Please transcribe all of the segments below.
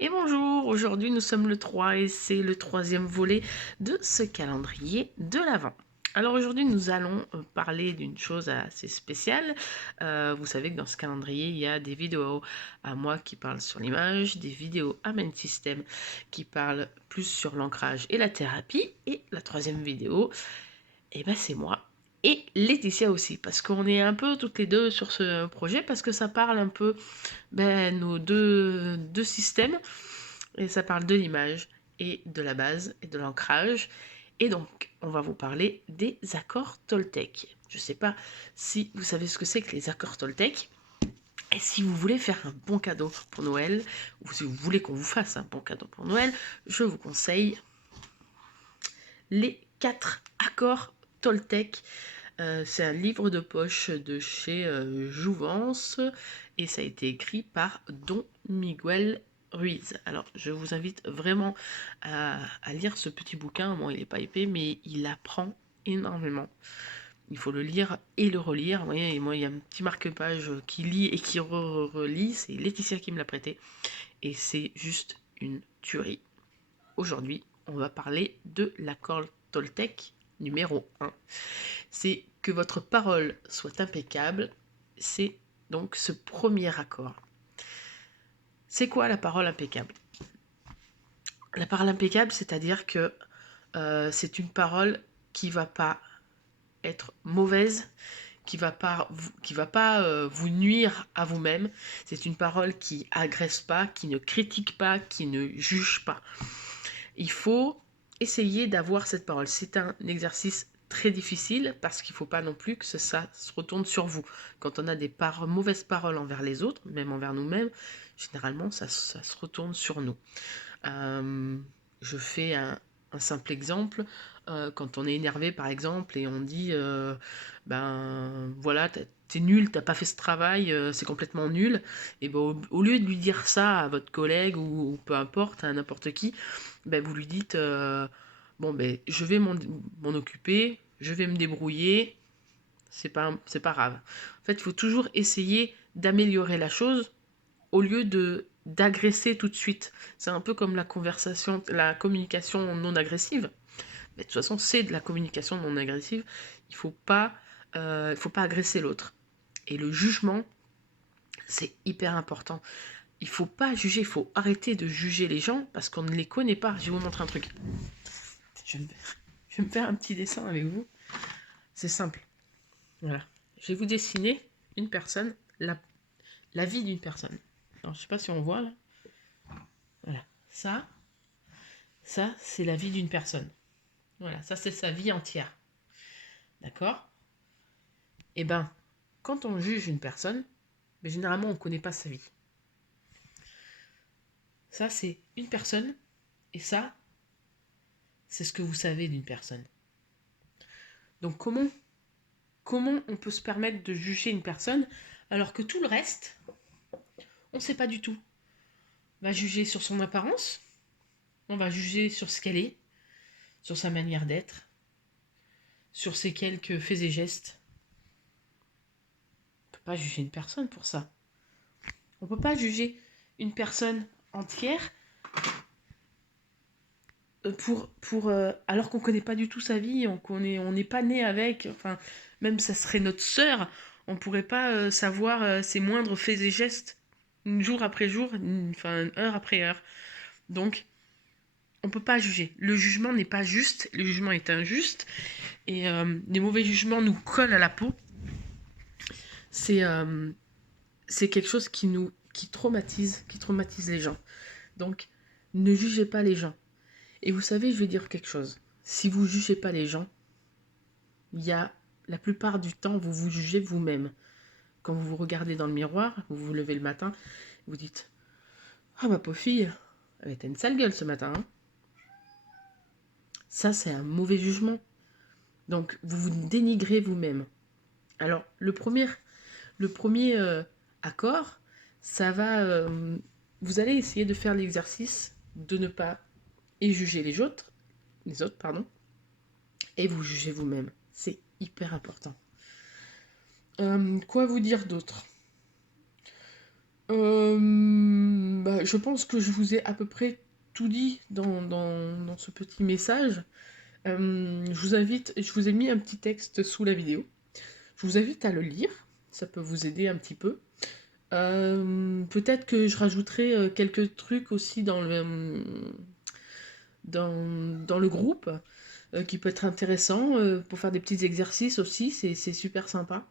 Et bonjour, aujourd'hui nous sommes le 3 et c'est le troisième volet de ce calendrier de l'Avent. Alors aujourd'hui nous allons parler d'une chose assez spéciale. Vous savez que dans ce calendrier il y a des vidéos à moi qui parlent sur l'image, des vidéos à Mind System qui parlent plus sur l'ancrage et la thérapie, et la troisième vidéo, c'est moi. Et Laetitia aussi, parce qu'on est un peu toutes les deux sur ce projet, parce que ça parle un peu nos deux systèmes, et ça parle de l'image et de la base et de l'ancrage. Et donc, on va vous parler des accords Toltec. Je ne sais pas si vous savez ce que c'est que les accords Toltec. Et si vous voulez faire un bon cadeau pour Noël, ou si vous voulez qu'on vous fasse un bon cadeau pour Noël, je vous conseille les 4 accords Toltec. C'est un livre de poche de chez Jouvence et ça a été écrit par Don Miguel Ruiz. Alors, je vous invite vraiment à lire ce petit bouquin. Bon, il n'est pas épais, mais il apprend énormément. Il faut le lire et le relire. Vous voyez, et moi, il y a un petit marque-page qui lit et qui relit. C'est Laetitia qui me l'a prêté. Et c'est juste une tuerie. Aujourd'hui, on va parler de l'accord Toltec numéro 1. C'est que votre parole soit impeccable. C'est donc ce premier accord. C'est quoi la parole impeccable? La parole impeccable, c'est-à-dire que c'est une parole qui va pas être mauvaise, qui va pas vous nuire à vous-même. C'est une parole qui agresse pas, qui ne critique pas, qui ne juge pas. Il faut essayer d'avoir cette parole. C'est un exercice très difficile parce qu'il ne faut pas non plus que ça se retourne sur vous. Quand on a des mauvaises paroles envers les autres, même envers nous-mêmes, généralement ça se retourne sur nous. Euh, je fais un simple exemple. Quand on est énervé par exemple et on dit ben voilà, t'es nul, t'as pas fait ce travail, c'est complètement nul, et ben, au lieu de lui dire ça à votre collègue ou peu importe, à n'importe qui, ben, vous lui dites bon ben je vais m'en occuper, je vais me débrouiller, c'est pas grave. En fait, il faut toujours essayer d'améliorer la chose au lieu d'agresser tout de suite. C'est un peu comme la communication non agressive. Mais de toute façon, c'est de la communication non agressive. Il faut pas agresser l'autre. Et le jugement, c'est hyper important. Il faut pas juger, il faut arrêter de juger les gens parce qu'on ne les connaît pas. Je vais vous montrer un truc. Je vais me, je vais me faire un petit dessin avec vous. C'est simple. Voilà. Je vais vous dessiner une personne, la vie d'une personne. Alors, je sais pas si on voit là. Voilà. Ça c'est la vie d'une personne. Voilà, ça c'est sa vie entière. D'accord? Et ben, quand on juge une personne, généralement on ne connaît pas sa vie. Ça c'est une personne, et ça, c'est ce que vous savez d'une personne. Donc comment on peut se permettre de juger une personne alors que tout le reste, on ne sait pas du tout. On va juger sur son apparence, on va juger sur ce qu'elle est, sur sa manière d'être, sur ses quelques faits et gestes. On ne peut pas juger une personne pour ça. On ne peut pas juger une personne entière alors qu'on connaît pas du tout sa vie, on n'est pas né avec, enfin, même ça serait notre sœur, on pourrait pas savoir ses moindres faits et gestes, jour après jour, enfin, heure après heure. Donc, on peut pas juger. Le jugement n'est pas juste, le jugement est injuste, et les mauvais jugements nous collent à la peau. C'est c'est quelque chose qui traumatise les gens. Donc, ne jugez pas les gens. Et vous savez, je vais dire quelque chose. Si vous jugez pas les gens, il y a la plupart du temps, vous vous jugez vous-même. Quand vous vous regardez dans le miroir, vous vous levez le matin, vous dites ah ma pauvre fille, elle était une sale gueule ce matin. Hein. Ça, c'est un mauvais jugement. Donc, vous vous dénigrez vous-même. Alors, le premier accord, ça va. Vous allez essayer de faire l'exercice de ne pas y juger les autres, pardon, et vous jugez vous-même. C'est hyper important. Quoi vous dire d'autre? Je pense que je vous ai à peu près tout dit dans ce petit message. Je vous ai mis un petit texte sous la vidéo. Je vous invite à le lire, ça peut vous aider un petit peu. Peut-être que je rajouterai quelques trucs aussi dans le groupe qui peut être intéressant pour faire des petits exercices aussi, c'est super sympa.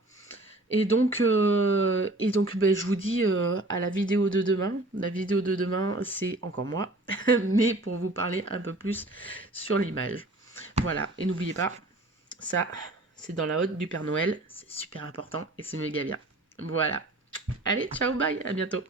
Et donc, je vous dis à la vidéo de demain. La vidéo de demain, c'est encore moi, mais pour vous parler un peu plus sur l'image. Voilà, et n'oubliez pas, ça, c'est dans la hotte du Père Noël, c'est super important et c'est méga bien. Voilà. Allez, ciao, bye, à bientôt.